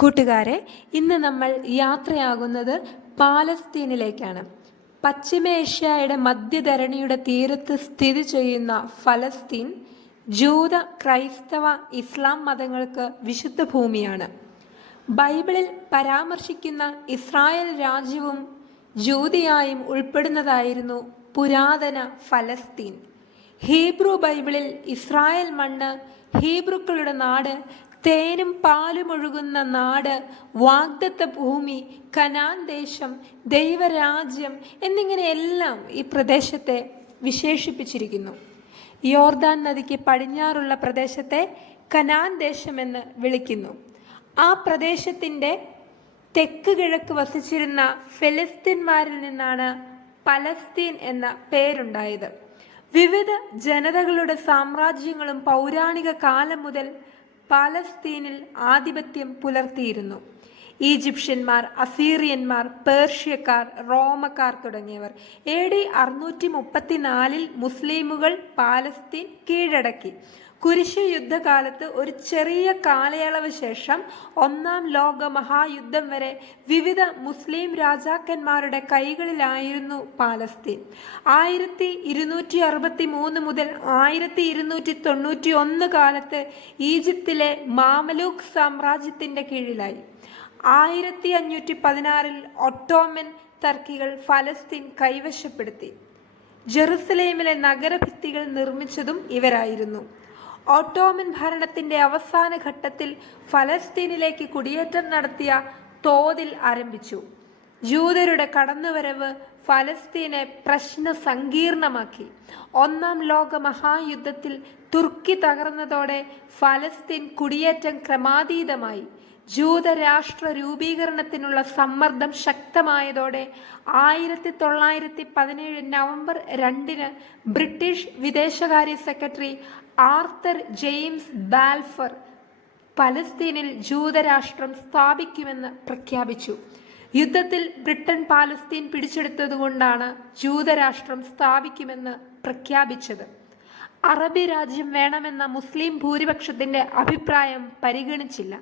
കൂട്ടുകാരെ ഇന്ന് നമ്മൾ യാത്രയാകുന്നത് പാലസ്തീനിലേക്കാണ്. പശ്ചിമേഷ്യയുടെ മധ്യധരണിയുടെ തീരത്ത് സ്ഥിതി ചെയ്യുന്ന ഫലസ്തീൻ ജൂത ക്രൈസ്തവ ഇസ്ലാം മതങ്ങൾക്ക് വിശുദ്ധ ഭൂമിയാണ്. ബൈബിളിൽ പരാമർശിക്കുന്ന ഇസ്രായേൽ രാജ്യവും ജൂതിയായും ഉൾപ്പെടുന്നതായിരുന്നു പുരാതന ഫലസ്തീൻ. ഹീബ്രു ബൈബിളിൽ ഇസ്രായേൽ മണ്ണ് ഹീബ്രുക്കളുടെ നാട് തേനും പാലുമൊഴുകുന്ന നാട് വാഗ്ദത്ത ഭൂമി കനാൻ ദേശം ദൈവരാജ്യം എന്നിങ്ങനെയെല്ലാം ഈ പ്രദേശത്തെ വിശേഷിപ്പിച്ചിരിക്കുന്നു. യോർദാൻ നദിക്ക് പടിഞ്ഞാറുള്ള പ്രദേശത്തെ കനാൻ എന്ന് വിളിക്കുന്നു. ആ പ്രദേശത്തിന്റെ തെക്ക് കിഴക്ക് വസിച്ചിരുന്ന ഫലസ്തീൻമാരിൽ നിന്നാണ് പലസ്തീൻ എന്ന പേരുണ്ടായത്. വിവിധ ജനതകളുടെ സാമ്രാജ്യങ്ങളും പൗരാണിക കാലം മുതൽ പാലസ്തീനിൽ ആധിപത്യം പുലർത്തിയിരുന്നു. ഈജിപ്ഷ്യന്മാർ അസീറിയന്മാർ പേർഷ്യക്കാർ റോമക്കാർ തുടങ്ങിയവർ. എ ഡി അറുന്നൂറ്റി മുപ്പത്തിനാലിൽ മുസ്ലിമുകൾ പാലസ്തീൻ കീഴടക്കി. കുരിശ് യുദ്ധകാലത്ത് ഒരു ചെറിയ കാലയളവ് ശേഷം ഒന്നാം ലോക മഹായുദ്ധം വരെ വിവിധ മുസ്ലിം രാജാക്കന്മാരുടെ കൈകളിലായിരുന്നു പാലസ്തീൻ. ആയിരത്തി ഇരുന്നൂറ്റി അറുപത്തി മൂന്ന് മുതൽ ആയിരത്തി ഇരുന്നൂറ്റി തൊണ്ണൂറ്റി ഒന്ന് കാലത്ത് ഈജിപ്തിലെ മാമലൂക്ക് സാമ്രാജ്യത്തിന്റെ കീഴിലായി. ആയിരത്തി അഞ്ഞൂറ്റി പതിനാറിൽ ഒട്ടോമൻ ടർക്കികൾ ഫലസ്തീൻ കൈവശപ്പെടുത്തി. ജെറുസലേമിലെ നഗരഭിത്തികൾ നിർമ്മിച്ചതും ഇവരായിരുന്നു. ഓട്ടോമൻ ഭരണത്തിന്റെ അവസാന ഘട്ടത്തിൽ ഫലസ്തീനിലേക്ക് കുടിയേറ്റം നടത്തിയ തോതിൽ ആരംഭിച്ചു. ജൂതരുടെ കടന്നുവരവ് ഫലസ്തീനെ പ്രശ്ന സങ്കീർണമാക്കി ഒന്നാം ലോക മഹായുദ്ധത്തിൽ തുർക്കി തകർന്നതോടെ ഫലസ്തീൻ കുടിയേറ്റം ക്രമാതീതമായി. ജൂതരാഷ്ട്ര രൂപീകരണത്തിനുള്ള സമ്മർദ്ദം ശക്തമായതോടെ ആയിരത്തി തൊള്ളായിരത്തി പതിനേഴ് നവംബർ രണ്ടിന് ബ്രിട്ടീഷ് വിദേശകാര്യ സെക്രട്ടറി ആർത്തർ ജെയിംസ് ബാൽഫർ പലസ്തീനിൽ ജൂതരാഷ്ട്രം സ്ഥാപിക്കുമെന്ന് പ്രഖ്യാപിച്ചു. യുദ്ധത്തിൽ ബ്രിട്ടൻ പാലസ്തീൻ പിടിച്ചെടുത്തതുകൊണ്ടാണ് ജൂതരാഷ്ട്രം സ്ഥാപിക്കുമെന്ന് പ്രഖ്യാപിച്ചത്. അറബി രാജ്യം വേണമെന്ന മുസ്ലിം ഭൂരിപക്ഷത്തിന്റെ അഭിപ്രായം പരിഗണിച്ചില്ല.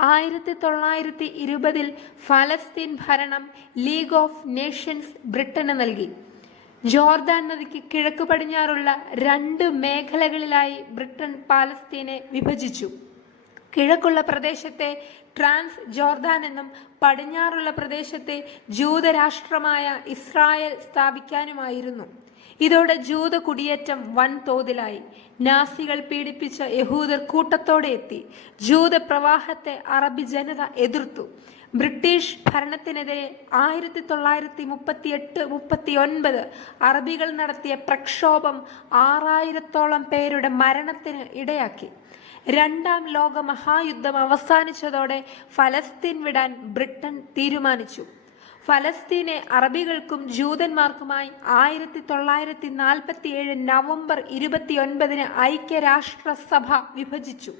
ആയിരത്തി തൊള്ളായിരത്തി ഇരുപതിൽ ഫലസ്തീൻ ഭരണം ലീഗ് ഓഫ് നേഷൻസ് ബ്രിട്ടന് നൽകി. ജോർദാൻ നദിക്ക് കിഴക്ക് പടിഞ്ഞാറുള്ള രണ്ട് മേഖലകളിലായി ബ്രിട്ടൻ പാലസ്തീനെ വിഭജിച്ചു. കിഴക്കുള്ള പ്രദേശത്തെ ട്രാൻസ് ജോർദാൻ എന്നും പടിഞ്ഞാറുള്ള പ്രദേശത്തെ ജൂതരാഷ്ട്രമായ ഇസ്രായേൽ സ്ഥാപിക്കാനുമായിരുന്നു. ഇതോടെ ജൂത കുടിയേറ്റം വൻതോതിലായി. നാസികൾ പീഡിപ്പിച്ച യഹൂദർ കൂട്ടത്തോടെ എത്തി. ജൂത പ്രവാഹത്തെ അറബി ജനത എതിർത്തു. ബ്രിട്ടീഷ് ഭരണത്തിനെതിരെ ആയിരത്തി തൊള്ളായിരത്തി മുപ്പത്തി എട്ട് മുപ്പത്തി ഒൻപത് അറബികൾ നടത്തിയ പ്രക്ഷോഭം ആറായിരത്തോളം പേരുടെ മരണത്തിന് ഇടയാക്കി. രണ്ടാം ലോക മഹായുദ്ധം അവസാനിച്ചതോടെ ഫലസ്തീൻ വിടാൻ ബ്രിട്ടൻ തീരുമാനിച്ചു. ഫലസ്തീനെ അറബികൾക്കും ജൂതന്മാർക്കുമായി ആയിരത്തി തൊള്ളായിരത്തി നാൽപ്പത്തി ഏഴ് നവംബർ ഇരുപത്തിയൊൻപതിന് ഐക്യരാഷ്ട്രസഭ വിഭജിച്ചു.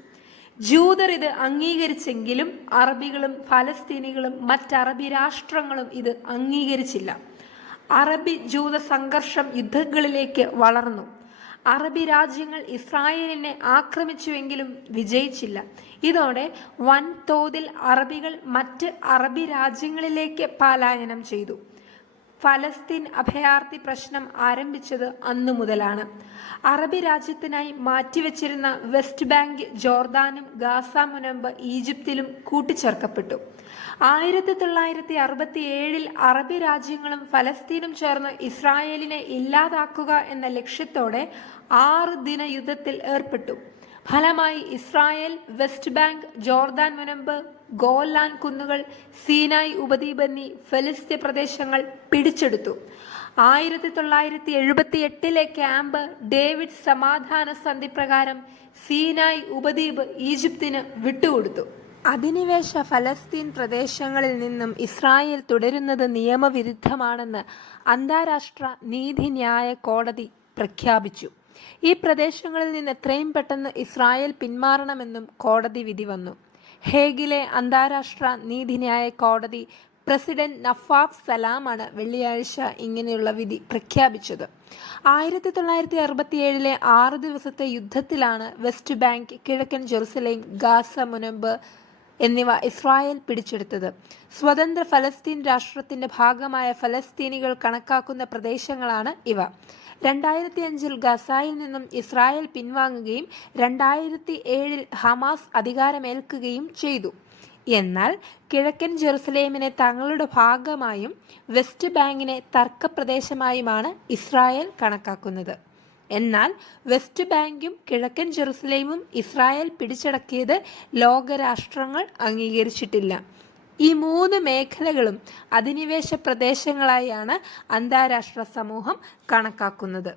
ജൂതർ ഇത് അംഗീകരിച്ചെങ്കിലും അറബികളും ഫലസ്തീനികളും മറ്ററബി രാഷ്ട്രങ്ങളും ഇത് അംഗീകരിച്ചില്ല. അറബി ജൂത സംഘർഷം യുദ്ധങ്ങളിലേക്ക് വളർന്നു. അറബി രാജ്യങ്ങൾ ഇസ്രായേലിനെ ആക്രമിച്ചുവെങ്കിലും വിജയിച്ചില്ല. ഇതോടെ വൻതോതിൽ അറബികൾ മറ്റ് അറബി രാജ്യങ്ങളിലേക്ക് പലായനം ചെയ്തു. ഫലസ്തീൻ അഭയാർത്ഥി പ്രശ്നം ആരംഭിച്ചത് അന്നു മുതലാണ്. അറബി രാജ്യത്തിനായി മാറ്റിവെച്ചിരുന്ന വെസ്റ്റ് ബാങ്ക് ജോർദാനും ഗാസ മുനമ്പ് ഈജിപ്തിലും കൂട്ടിച്ചേർക്കപ്പെട്ടു. ആയിരത്തി തൊള്ളായിരത്തി അറുപത്തി ഏഴിൽ അറബി രാജ്യങ്ങളും ഫലസ്തീനും ചേർന്ന് ഇസ്രായേലിനെ ഇല്ലാതാക്കുക എന്ന ലക്ഷ്യത്തോടെ ആറ് ദിന യുദ്ധത്തിൽ ഏർപ്പെട്ടു. ഫലമായി ഇസ്രായേൽ വെസ്റ്റ് ബാങ്ക് ജോർദാൻ മുനമ്പ് ഗോലാൻ കുന്നുകൾ സീനായ് ഉപദ്വീപ് എന്നീ ഫലസ്തീൻ പ്രദേശങ്ങൾ പിടിച്ചെടുത്തു. ആയിരത്തി തൊള്ളായിരത്തി എഴുപത്തി എട്ടിലെ ക്യാമ്പ് ഡേവിഡ് സമാധാന സന്ധി പ്രകാരം സീനായ് ഉപദ്വീപ് ഈജിപ്തിന് വിട്ടുകൊടുത്തു. അധിനിവേശ ഫലസ്തീൻ പ്രദേശങ്ങളിൽ നിന്നും ഇസ്രായേൽ തുടരുന്നത് നിയമവിരുദ്ധമാണെന്ന് അന്താരാഷ്ട്ര നീതിന്യായ കോടതി പ്രഖ്യാപിച്ചു. ഈ പ്രദേശങ്ങളിൽ നിന്ന് എത്രയും പെട്ടെന്ന് ഇസ്രായേൽ പിന്മാറണമെന്നും കോടതി വിധി വന്നു. ഹേഗിലെ അന്താരാഷ്ട്ര നീതിന്യായ കോടതി പ്രസിഡന്റ് നഫാഫ് സലാമാണ് വെള്ളിയാഴ്ച ഇങ്ങനെയുള്ള വിധി പ്രഖ്യാപിച്ചത്. ആയിരത്തി തൊള്ളായിരത്തി അറുപത്തി ഏഴിലെ ആറ് ദിവസത്തെ യുദ്ധത്തിലാണ് വെസ്റ്റ് ബാങ്ക് കിഴക്കൻ ജെറുസലേം ഗാസ മുനമ്പ് എന്നിവ ഇസ്രായേൽ പിടിച്ചെടുത്തത്. സ്വതന്ത്ര ഫലസ്തീൻ രാഷ്ട്രത്തിന്റെ ഭാഗമായ ഫലസ്തീനികൾ കണക്കാക്കുന്ന പ്രദേശങ്ങളാണ് ഇവ. രണ്ടായിരത്തി അഞ്ചിൽ ഗസായിൽ നിന്നും ഇസ്രായേൽ പിൻവാങ്ങുകയും രണ്ടായിരത്തി ഏഴിൽ ഹമാസ് അധികാരമേൽക്കുകയും ചെയ്തു. എന്നാൽ കിഴക്കൻ ജെറുസലേമിനെ തങ്ങളുടെ ഭാഗമായും വെസ്റ്റ് ബാങ്കിനെ തർക്കപ്രദേശമായുമാണ് ഇസ്രായേൽ കണക്കാക്കുന്നത്. എന്നാൽ വെസ്റ്റ് ബാങ്കും കിഴക്കൻ ജെറുസലേമും ഇസ്രായേൽ പിടിച്ചടക്കിയത് ലോകരാഷ്ട്രങ്ങൾ അംഗീകരിച്ചിട്ടില്ല. ഈ മൂന്ന് മേഖലകളും അധിനിവേശ പ്രദേശങ്ങളായാണ് അന്താരാഷ്ട്ര സമൂഹം കണക്കാക്കുന്നത്.